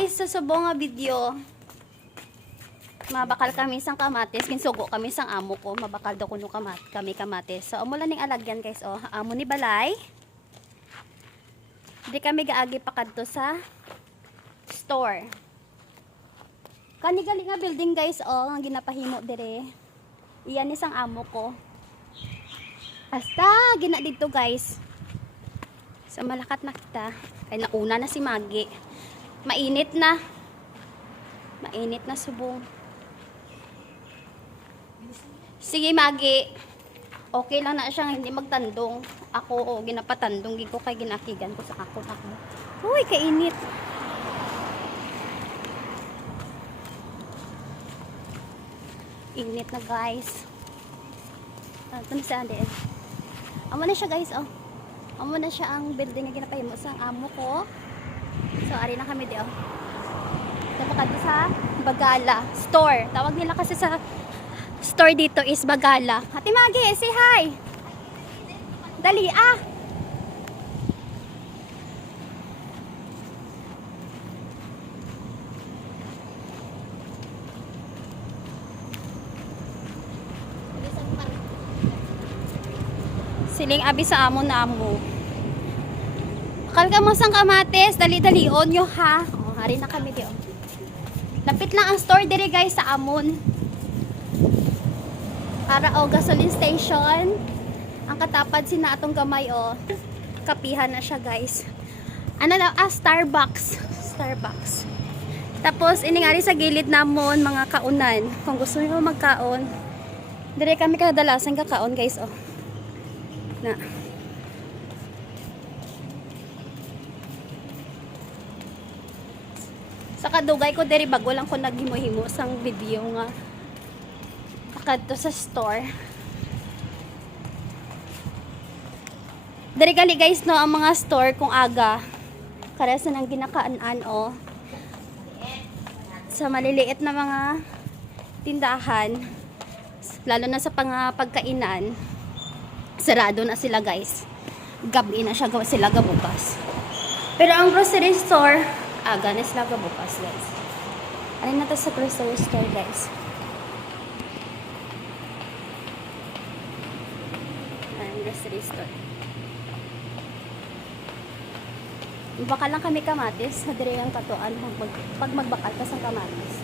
guys, sa subong nga video, mabakal kami sang kamatis, kinsugo kami sang amo ko, mabakal daw kuno kami kamatis. So amo lang ning alagyan guys, oh, amo ni balay. Di kami gaagi pa kadto sa store. Kani gali nga building guys, oh, ang ginapahimo dire. Iyan ni sang amo ko. Basta gina dito guys. So malakat na kita. Ay nauna na si Magi. Mainit na. Mainit na subong. Sige Magi. Okay lang na siya hindi magtandong. Ako ginapatandong gid ko kay ginakigan ko sa ako. Uy, kainit. Init na guys. Ito na siya din. Amo na siya guys, oh. Amo na siya ang building na ginapahimo sa amo ko. So, ari na kami di, oh. Napakad sa Bagala store. Tawag nila kasi sa store dito is Bagala. Ate Maggie, say hi! Dali, ah! Siling abi sa amo na amo. Akal ka mo sang kamatis, dali-dali onyo ha. Oh, hari na kami di, oh. Lapit lang ang store dire guys sa amon. Para o gasoline station. Ang katapad sina atong gamay, oh. Kapihan na siya guys. Ano na, Starbucks. Starbucks. Tapos iningari sa gilid namon mga kaunan. Kung gusto niyo magkaon, dire kami kadalasan kakaon guys, oh. Na. Sa kadugay ko diri bago lang ko naghimo-himo sang video nga akadto sa store. Diri gali guys no ang mga store kung aga karasa nang ginakaan o sa maliliit na mga tindahan lalo na sa pagkainan. Sarado na sila guys. Gabi na sila gabukas. Pero ang grocery store, aga na sila gabukas guys. Ano na to sa grocery store guys? Ang grocery store. Baka lang kami kamatis. Hadiri lang katuan pag magbakal ka sa kamatis.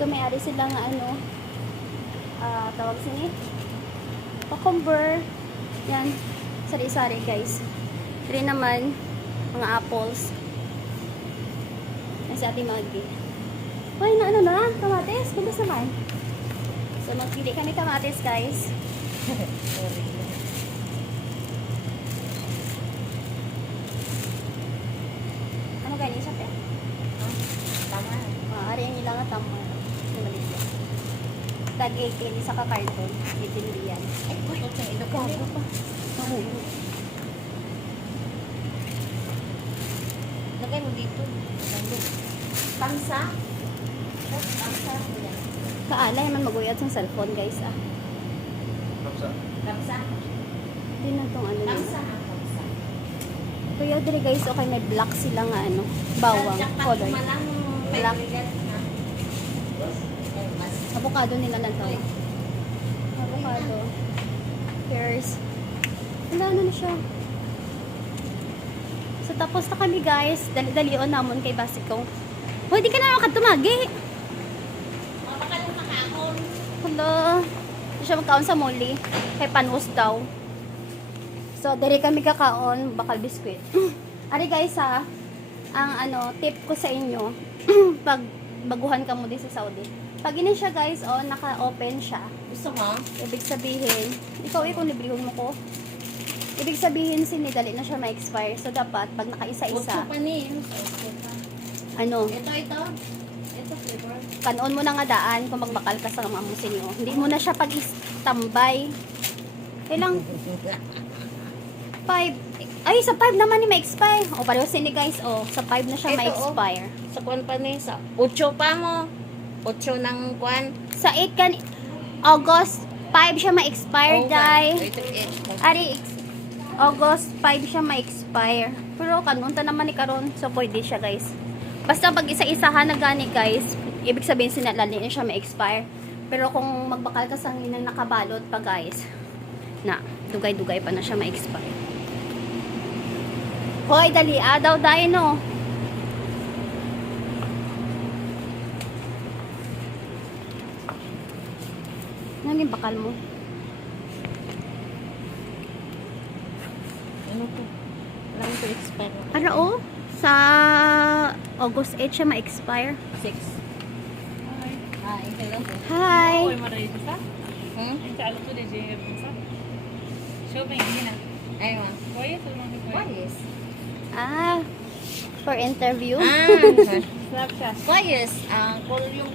So may ari sila nga ano, tawag sini cucumber, yan, sari-sari guys. Dito naman mga apples. Nasa ating Maggie. Uy, na ano na, kamatis, bilis naman. So magpili kami kamatis guys. Ano ganyan siya pe? Tama. Ari ang ilang na tama. Tagay kini sa kakarton, itindi yan. Ay, ito sa ilo ka. Lagay mo dito. Tamsa? Tamsa. Kaalay man maguyat sa cellphone guys ah. Tamsa. Tamsa. Hindi na itong ano. Tamsa. Tamsa. Kuya diri guys, okay may black sila nga ano. Bawang color. Black. Avocado nila lang to. Avocado. Pears. Wala na siya. So tapos na kami guys. Dali-dalion namon kay Basiko. Hoy, di ka na makadumagi. Mapakal yung makaon. Hello. Hindi siya magkaon sa muli. Kay Panus daw. So, dali kami kakaon. Bakal biskwit. Ari guys ha. Ang ano, tip ko sa inyo. Pag baguhan ka mo din sa Saudi. Pag ini siya guys, oh, naka-open siya. Gusto mo? Ibig sabihin, ikaw kung librehon mo ko. Ibig sabihin, sinidali na siya ma-expire. So, dapat, pag naka-isa-isa, Utso pa ni. ano, Ito. Ito flavor. kanon mo na nga daan kung magbakal ka sa mamusin nyo. Hindi mo na siya pag-tambay. Ilang? 5. Ay, sa 5 naman ni ma-expire. O, pareho sini guys, oh, sa 5 na siya Ito, ma-expire. Sa kwan pa ni. Sa utso pa mo. Utso ng kwan. Sa 8 kan, August 5 siya ma-expire, Oh, dai. Ito, Ari, August 5 siya ma-expire. Pero kanunta naman ni karon, so pwede siya guys. Basta pag isa-isahan na gani guys, ibig sabihin sinalali na siya ma-expire. Pero kung magbakal ka sa ng nakabalot pa guys, na dugay-dugay pa na siya ma-expire. Hoy, dali daw dahil no. Ano yung bakal mo? Ano to? Lang to expire. Ano oh? Sa August 8 siya ma-expire. 6. Ah, ito lang. Hi! أول مرة يجي صح؟ Hmm? أنت على طول يجي صح؟ شو بين هنا؟ Ayun. كويس ولا ما في كويس؟ Kwayas. Ah, for interview? سناب شات Kwayas. Yung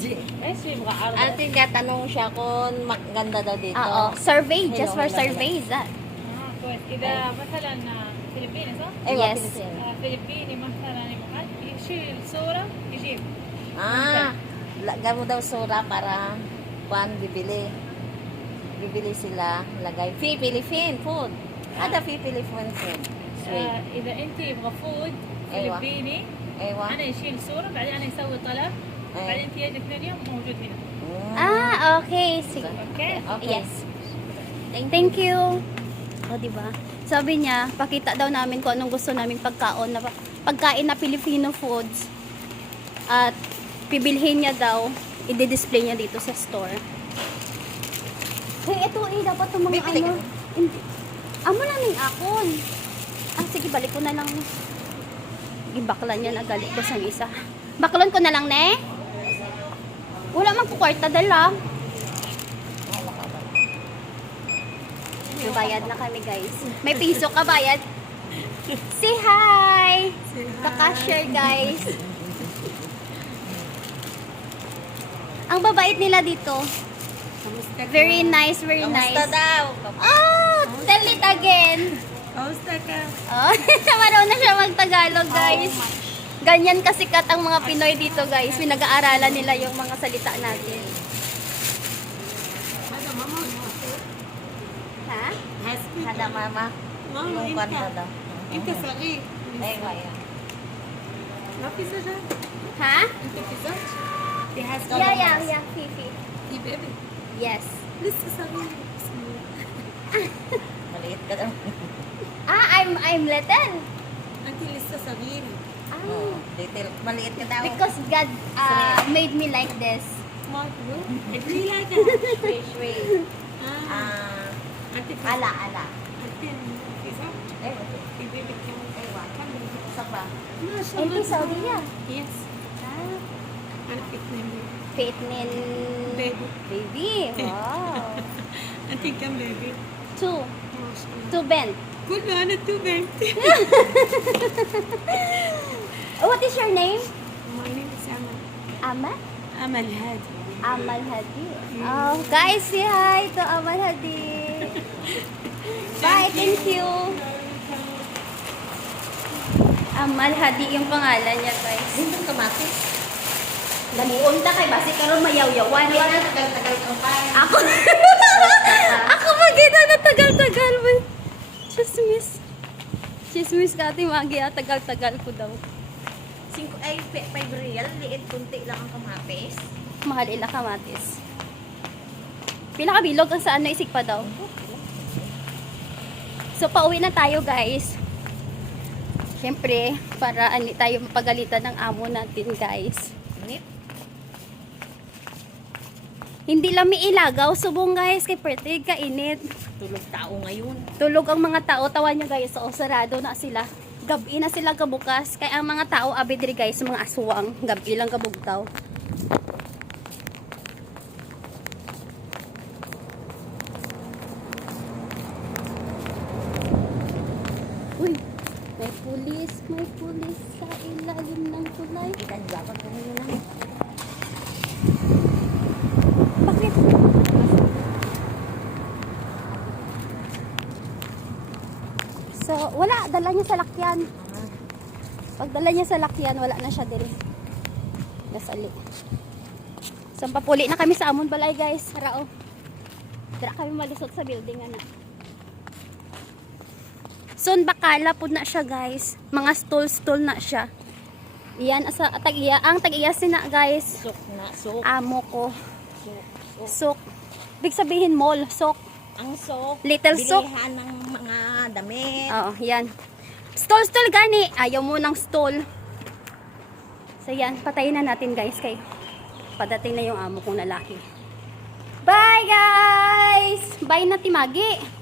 J. ايش يبغى عرض؟ At tanong siya kung maganda daw dito. Oo, survey, just for Hello, hello, survey is that. كويس إذا مثلا فلبيني صح؟ Aywa, Yes. Pilipino. فلبيني مثلا يبغى يشيل صورة يجيب Lagyan mo daw sura para bibili. Bibili sila, lagay. Philippine food. Ada Philippine food. Sweet. إذا أنت يبغى فود أيوة. فلبيني Ewa. أنا يشيل صورة بعدين أنا يسوي طلب أيوة. بعدين أنت يجيك ثاني يوم موجود هنا Ah, okay. Sige. أوكي؟ Okay. Yes. Thank you. O, diba? Sabi niya, pakita daw namin kung anong gusto namin pagkain na Filipino foods. At pibilhin niya daw, i-display niya dito sa store. Hey, ito dapat itong mga Bibili ano. ka. Hindi. Amo lang ng akon. Ah, sige, balik ko na lang. Ibaklan niya na galit ko sa isa. Baklon ko na lang, ne? Wala man ko kwarta dala. Bayad na kami, guys. May piso ka bayad. Say hi! The cashier, guys. Ang babait nila dito. Very nice, very nice. Kamusta daw? Oh, tell it again. Kamusta ka? Oh, marunong na siya mag-Tagalog, guys. Ganyan kasikat ang mga Pinoy dito, guys. Pinag-aaralan nila yung mga salita natin. Ha? Ada mama. Yung kwarta daw. أنت صغير Ewa, yan. ما في زوجة Ha? أنت في زوج في حاسة Yeah, Fifi. في بيبي Yes. لسه صغير بسم الله Maliit ka daw. Ah, I'm little. أنت لسه صغيرة Oh, detail. Maliit ka daw. Because God made me like this. ما تقول ادري لك Sweet. أنت في Ala. أنت في زوج Ewa. في بيبي كم Ewa. كم Isa pa. ما شاء Hindi, الله Saudi yan. يس Ah, أنا في اثنين Faithnin بيبي baby. Wow. أنت كم بيبي 2. ما شاء الله 2 bent. كله أنا تو بنت What is your name? My name is أمل Amal? أمل هادي Amal Hadi. Oh, guys, say hi to Amal Hadi. Bye, thank you. Amal Hadi yung pangalan niya, guys. Dito kamatis. Dalion ta kay basi karon mayaw-yawan. Tagal-tagal ang pan. Ako Ako magita na tagal-tagal mo. Chismis. Chismis ka ati magi tagal-tagal ko daw. 5 real. Liit kunti lang ang kamatis. Mahal ila kamatis. Pila ka bilog ang sa ano isig pa daw. So pauwi na tayo, guys. Siyempre, para ani tayo mapagalitan ng amo natin, guys. Init. Hindi lang may ilagaw, subong guys, kay Pertig kainit. Tulog tao ngayon. Tulog ang mga tao, tawan nyo guys, so sarado na sila. Gabi na sila kabukas, kaya ang mga tao abidri guys, mga aswang, gabi lang kabugtaw. Uy, may pulis sa ilalim ng tulay. Kita niyo dapat kanina lang. Bakit? So, wala. Dala niya sa lakyan. Pag dala niya sa lakyan, wala na siya diri. Nasali. So, papuli na kami sa Amon Balay, guys. Rao. Dira kami malisod sa building, ana. Soon bakala po na siya guys. Mga stall na siya. Iyan asa tag-iya ang tag-iya sina guys. Sok na, sok. Amo ko. Sok, sok. Sok. Big sabihin mall, sok. Ang sok. Little sok. Bilihan ng mga damit. Oo, yan. Stall gani. Ayaw mo ng stall. So yan, patayin na natin guys kay padating na yung amo kong lalaki. Bye guys! Bye na Timagi!